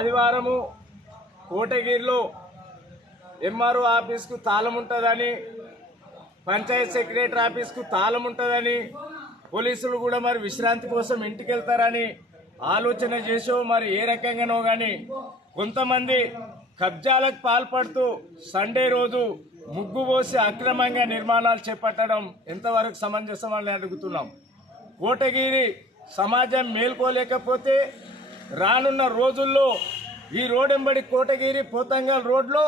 ఆదివారము కోటగిరిలో ఎంఆర్ఓ ఆఫీస్కు తాళం ఉంటుందని పంచాయత్ సెక్రటరీ ఆఫీస్కు తాళం ఉంటుందని పోలీసులు కూడా మరి విశ్రాంతి కోసం ఇంటికి వెళ్తారని ఆలోచన చేసో మరి ఏ రకంగానో కానీ కొంతమంది కబ్జాలకు పాల్పడుతూ సండే రోజు ముగ్గు పోసి అక్రమంగా నిర్మాణాలు చేపట్టడం ఎంతవరకు సమంజసం అని అడుగుతున్నాం. కోటగిరి సమాజం మేల్కోలేకపోతే రానున్న రోజుల్లో ఈ రోడెంబడి కోటగిరి పోతంగల్ రోడ్లో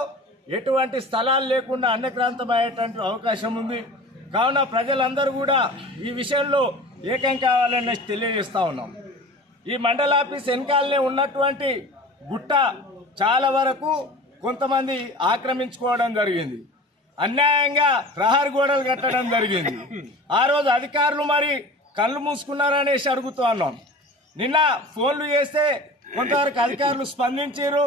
ఎటువంటి స్థలాలు లేకుండా అన్యక్రాంతమయ్యేటువంటి అవకాశం ఉంది. కావున ప్రజలందరూ కూడా ఈ విషయంలో ఏకం కావాలని తెలియజేస్తూ ఉన్నాం. ఈ మండల ఆఫీస్ వెనకాలనే ఉన్నటువంటి గుట్ట చాలా వరకు కొంతమంది ఆక్రమించుకోవడం జరిగింది. అన్యాయంగా ప్రహార గోడలు కట్టడం జరిగింది. ఆ రోజు అధికారులు మరి కళ్ళు మూసుకున్నారనేసి అడుగుతూ ఉన్నాం. నిన్న ఫోన్లు చేస్తే కొంతవరకు అధికారులు స్పందించారు.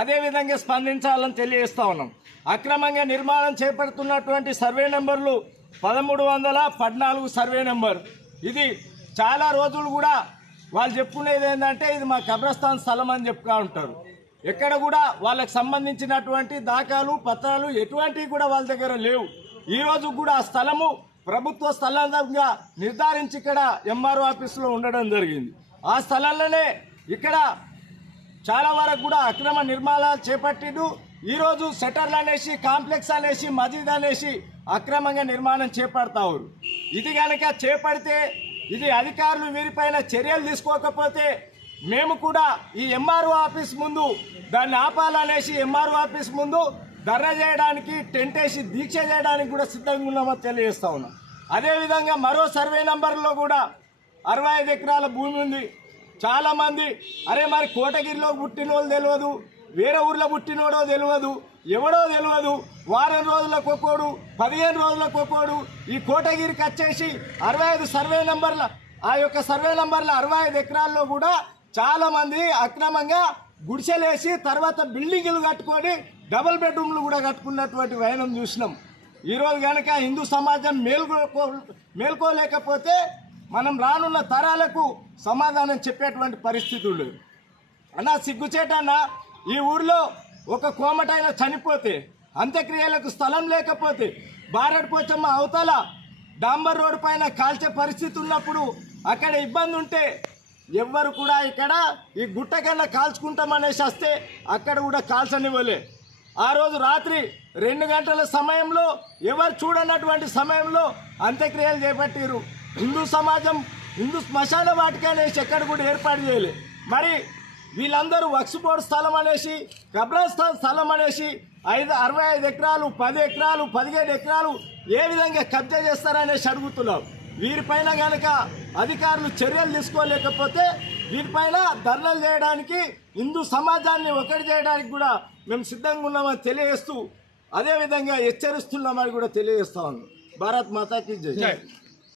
అదేవిధంగా స్పందించాలని తెలియజేస్తా ఉన్నాం. అక్రమంగా నిర్మాణం చేపడుతున్నటువంటి సర్వే నెంబర్లు పదమూడు వందల పద్నాలుగు సర్వే నెంబర్. ఇది చాలా రోజులు కూడా వాళ్ళు చెప్పుకునేది ఏంటంటే ఇది మా కబ్రస్థాన్ స్థలం అని చెప్పుకుంటూ ఉంటారు. ఎక్కడ కూడా వాళ్ళకి సంబంధించినటువంటి దాఖలు పత్రాలు ఎటువంటివి కూడా వాళ్ళ దగ్గర లేవు. ఈ రోజు కూడా ఆ స్థలము ప్రభుత్వ స్థలంగా నిర్ధారించి ఇక్కడ ఎంఆర్ఓ ఆఫీసులో ఉండడం జరిగింది. ఆ స్థలంలోనే ఇక్కడ చాలా వరకు కూడా అక్రమ నిర్మాణాలు చేపట్టిండు. ఈరోజు సెటర్లు అనేసి కాంప్లెక్స్ అనేసి మజీద్ అనేసి అక్రమంగా నిర్మాణం చేపడతారు ఇది కనుక చేపడితే ఇది అధికారులు వీరిపైన చర్యలు తీసుకోకపోతే మేము కూడా ఈ ఎంఆర్ఓ ఆఫీస్ ముందు దాన్ని ఆపాలనేసి ఎంఆర్ఓ ఆఫీస్ ముందు ధర్నా చేయడానికి టెంట్ వేసి దీక్ష చేయడానికి కూడా సిద్ధంగా ఉన్నామని తెలియజేస్తా ఉన్నాం. అదేవిధంగా మరో సర్వే నంబర్లో కూడా అరవై ఐదు ఎకరాల భూమి ఉంది. చాలామంది అరే మరి కోటగిరిలో పుట్టిన వాళ్ళు తెలియదు వేరే ఊర్లో పుట్టినోడో తెలియదు ఎవడో తెలియదు వారం రోజులకు ఒక్కోడు పదిహేను రోజులకు ఒక్కోడు. ఈ కోటగిరికి వచ్చేసి అరవై ఐదు సర్వే నెంబర్ల ఆ యొక్క సర్వే నెంబర్ల అరవై ఐదు ఎకరాల్లో కూడా చాలామంది అక్రమంగా గుడిసెలేసి తర్వాత బిల్డింగులు కట్టుకొని డబుల్ బెడ్రూమ్లు కూడా కట్టుకున్నటువంటి వైనం చూసినాం. ఈరోజు కనుక హిందూ సమాజం మేల్కో మేల్కోలేకపోతే మనం రానున్న తరాలకు సమాధానం చెప్పేటువంటి పరిస్థితులు అన్నా అన్న సిగ్గుచేటన్న ఈ ఊర్లో ఒక కోమటైన చనిపోతే అంత్యక్రియలకు స్థలం లేకపోతే బారెడు పోచమ్మ అవతల డాంబర్ రోడ్డు పైన కాల్చే పరిస్థితి ఉన్నప్పుడు అక్కడ ఇబ్బంది ఉంటే ఎవ్వరు కూడా ఇక్కడ ఈ గుట్ట కన్నా కాల్చుకుంటామనేసి వస్తే అక్కడ కూడా కాల్చనివ్వలే. ఆ రోజు రాత్రి రెండు గంటల సమయంలో ఎవరు చూడనటువంటి సమయంలో అంత్యక్రియలు చేపట్టారు హిందూ సమాజం హిందూ శ్మశాన వాటిక అనేసి ఎక్కడ కూడా ఏర్పాటు చేయలే. మరి వీళ్ళందరూ వక్సుపోడు స్థలం అనేసి కబ్రస్థాన్ స్థలం అనేసి ఐదు అరవై ఐదు ఎకరాలు పది ఎకరాలు పదిహేడు ఎకరాలు ఏ విధంగా కబ్జా చేస్తారనేసి అడుగుతున్నాం. వీరిపైన కనుక అధికారులు చర్యలు తీసుకోలేకపోతే వీరిపైన ధర్నాలు చేయడానికి హిందూ సమాజాన్ని ఒకటి చేయడానికి కూడా మేము సిద్ధంగా ఉన్నామని తెలియజేస్తూ అదేవిధంగా హెచ్చరిస్తున్నామని కూడా తెలియజేస్తా ఉన్నాం. భారత్ మాతాకి జై.